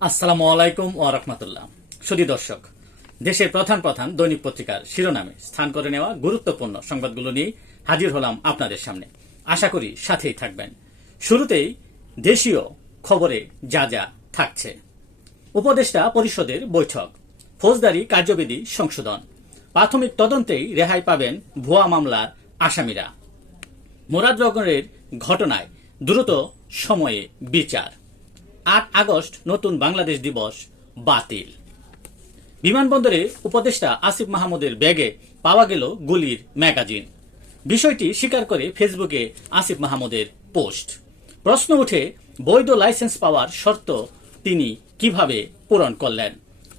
আসসালামু আলাইকুম ও রহমতুল্লাহ। সুদী দর্শক, দেশের প্রধান প্রধান দৈনিক পত্রিকার শিরোনামে স্থান করে নেওয়া গুরুত্বপূর্ণ সংবাদগুলো নিয়ে হাজির হলাম আপনাদের সামনে। আশা করি সাথেই থাকবেন। শুরুতেই দেশীয় খবরে যা যা থাকছে। উপদেষ্টা পরিষদের বৈঠক, ফৌজদারি কার্যবিধি সংশোধন, প্রাথমিক তদন্তেই রেহাই পাবেন ভুয়া মামলার আসামিরা। মুরাদনগরের ঘটনায় দ্রুত সময়ে বিচার। আট আগস্ট নতুন বাংলাদেশ দিবস বাতিল। বিমানবন্দরে উপদেষ্টা আসিফ মাহমুদের ব্যাগে পাওয়া গেল গুলির ম্যাগাজিন। বিষয়টি স্বীকার করে ফেসবুকে আসিফ মাহমুদের পোস্ট। প্রশ্ন উঠে, বৈধ লাইসেন্স পাওয়ার শর্ত তিনি কীভাবে পূরণ করলেন?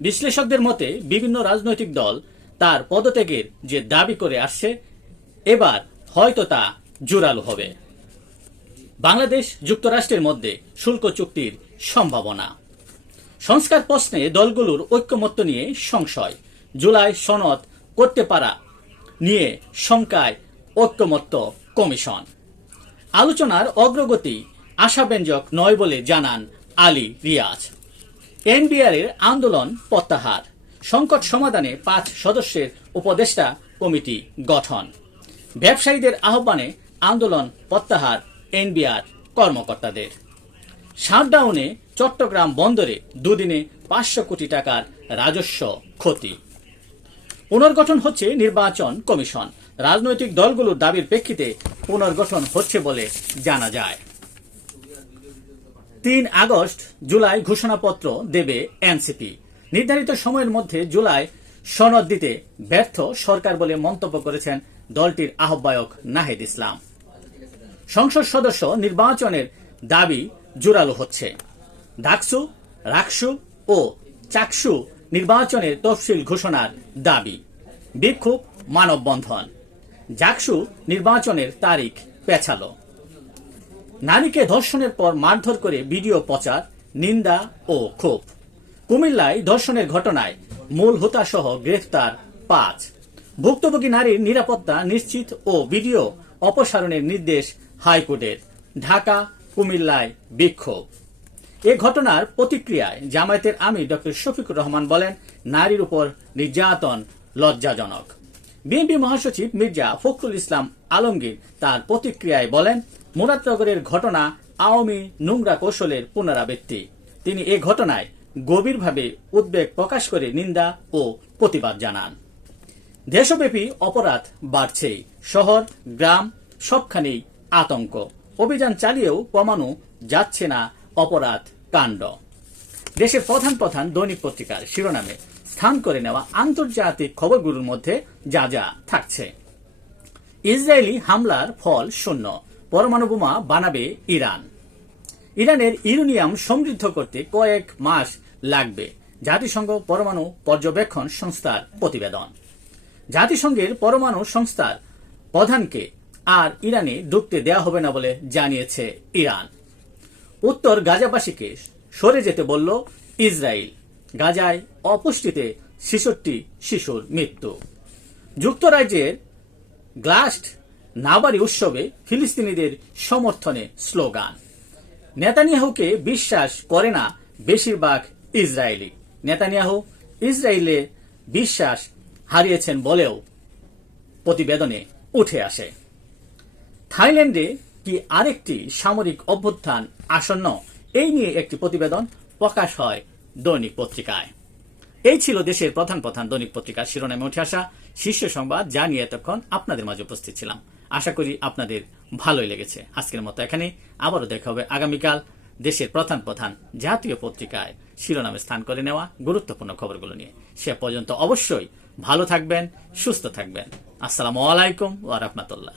বিশ্লেষকদের মতে, বিভিন্ন রাজনৈতিক দল তার পদত্যাগের যে দাবি করে আসছে, এবার হয়তো তা জোরালো হবে। বাংলাদেশ যুক্তরাষ্ট্রের মধ্যে শুল্ক চুক্তির সম্ভাবনা। সংস্কার প্রশ্নে দলগুলোর ঐক্যমত্য নিয়ে সংশয়। জুলাই সনদ করতে পারা নিয়ে শঙ্কায় ঐক্যমত্য কমিশন। আলোচনার অগ্রগতি আশাব্যঞ্জক নয় বলে জানান আলী রিয়াজ। এনবিআর এর আন্দোলন প্রত্যাহার। সংকট সমাধানে পাঁচ সদস্যের উপদেষ্টা কমিটি গঠন। ব্যবসায়ীদের আহ্বানে আন্দোলন প্রত্যাহার এনবিআর কর্মকর্তাদের। শাটডাউনে চট্টগ্রাম বন্দরে দুদিনে পাঁচশো কোটি টাকার রাজস্ব ক্ষতি। পুনর্গঠন হচ্ছে নির্বাচন কমিশন। রাজনৈতিক দলগুলোর দাবির প্রেক্ষিতে পুনর্গঠন হচ্ছে বলে জানা যায়। তিন আগস্ট জুলাই ঘোষণাপত্র দেবে এনসিপি। নির্ধারিত সময়ের মধ্যে জুলাই সনদ দিতে ব্যর্থ সরকার বলে মন্তব্য করেছেন দলটির আহ্বায়ক নাহিদ ইসলাম। সংসদ সদস্য নির্বাচনের দাবি জোরালো হচ্ছে। ডাকসু রাকসু ও চাকসু নির্বাচনের তফসিল ঘোষণার দাবি। বিক্ষোভ, মানববন্ধন। জাকসু নির্বাচনের তারিখ পেছালো। নারীকে ধর্ষণের পর মারধর করে ভিডিও প্রচার, নিন্দা ও ক্ষোভ। কুমিল্লায় ধর্ষণের ঘটনায় মূল হোতাসহ গ্রেফতার পাঁচ। ভুক্তভোগী নারীর নিরাপত্তা নিশ্চিত ও ভিডিও অপসারণের নির্দেশ হাইকোর্টের। ঢাকা কুমিল্লায় বিক্ষোভ। এ ঘটনার প্রতিক্রিয়ায় জামায়াতের আমির ডক্টর শফিকুর রহমান বলেন, নারীর উপর নির্যাতন লজ্জাজনক। বিএনপি মহাসচিব মির্জা ফখরুল ইসলাম আলমগীর তার প্রতিক্রিয়ায় বলেন, মুরাদনগরের ঘটনা আওয়ামী নোংরা কৌশলের পুনরাবৃত্তি। তিনি এ ঘটনায় গভীরভাবে উদ্বেগ প্রকাশ করে নিন্দা ও প্রতিবাদ জানান। দেশব্যাপী অপরাধ বাড়ছেই। শহর, গ্রাম, সবখানেই আতঙ্ক। অভিযান চালিয়েও কমানো যাচ্ছে না অপরাধ কাণ্ড। দেশের প্রধান প্রধান দৈনিক পত্রিকার শিরোনামে স্থান করে নেওয়া আন্তর্জাতিক খবরগুলোর মধ্যে যা যা থাকছে। ইসরায়েলি হামলার ফল শূন্য, পরমাণু বোমা বানাবে ইরান। ইরানের ইউরেনিয়াম সমৃদ্ধ করতে কয়েক মাস লাগবে, জাতিসংঘ পরমাণু পর্যবেক্ষণ সংস্থার প্রতিবেদন। জাতিসংঘের পরমাণু সংস্থার প্রধানকে আর ইরানে ঢুকতে দেয়া হবে না বলে জানিয়েছে ইরান। উত্তর গাজাবাসীকে সরে যেতে বলল ইসরায়েল। গাজায় অপুষ্টিতে ছেষট্টি শিশুর মৃত্যু। যুক্তরাজ্যের গ্লাস্ট নাবারি উৎসবে ফিলিস্তিনিদের সমর্থনে স্লোগান, নেতানিয়াহুকে বিশ্বাস করে না বেশিরভাগ ইসরায়েলি। নেতানিয়াহু ইসরায়েলে বিশ্বাস হারিয়েছেন বলেও প্রতিবেদনে উঠে আসে। থাইল্যান্ডে কি আরেকটি সামরিক অভ্যুত্থান আসন্ন? এই নিয়ে একটি প্রতিবেদন প্রকাশ হয় দৈনিক পত্রিকায়। এই ছিল দেশের প্রধান প্রধান দৈনিক পত্রিকার শিরোনামে উঠে আসা শীর্ষ সংবাদ, যা নিয়ে এতক্ষণ আপনাদের মাঝে উপস্থিত ছিলাম। আশা করি আপনাদের ভালোই লেগেছে। আজকের মতো এখানে আবারও দেখা হবে আগামীকাল দেশের প্রধান প্রধান জাতীয় পত্রিকায় শিরোনামে স্থান করে নেওয়া গুরুত্বপূর্ণ খবরগুলো নিয়ে। সে পর্যন্ত অবশ্যই ভালো থাকবেন, সুস্থ থাকবেন। আসসালামু আলাইকুম ওয়া রাহমাতুল্লাহ।